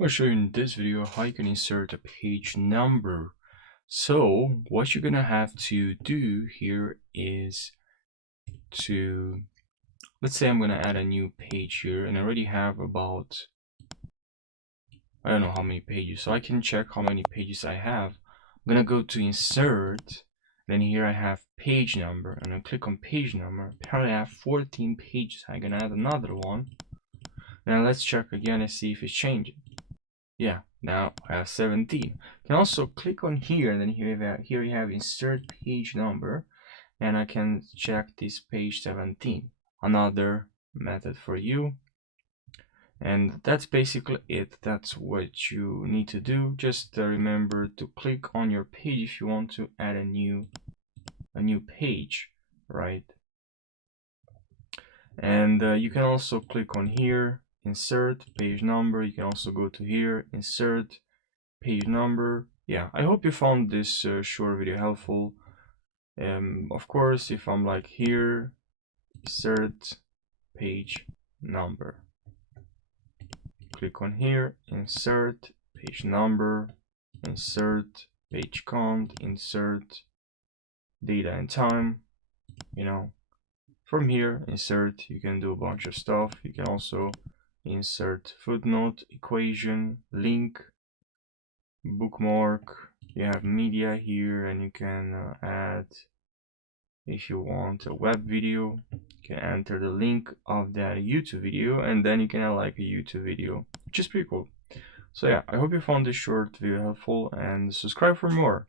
I'll show you in this video how you can insert a page number. So what you're gonna have to do here is to, let's say I'm gonna add a new page here and I already have about, I don't know how many pages, so I can check how many pages I have. I'm gonna go to insert, then here I have page number, and I click on page number. Apparently I have 14 pages. I'm gonna add another one. Now let's check again and see if it's changing. Yeah, now I have 17. You can also click on here, and then here you have insert page number, and I can check this page 17. Another method for you. And that's basically it. That's what you need to do. Just remember to click on your page if you want to add a new page, right? And you can also click on here, insert page number. You can also go to here, insert page number. Yeah, I hope you found this short video helpful. Of course, if I'm like here, insert page number, click on here, insert page number, insert page count, insert data and time. You know, from here, insert, you can do a bunch of stuff. You can also insert footnote, equation, link, bookmark. You have media here, and you can add, if you want, a web video. You can enter the link of that YouTube video, and then you can add like a YouTube video, which is pretty cool. So yeah, I hope you found this short video helpful, and subscribe for more.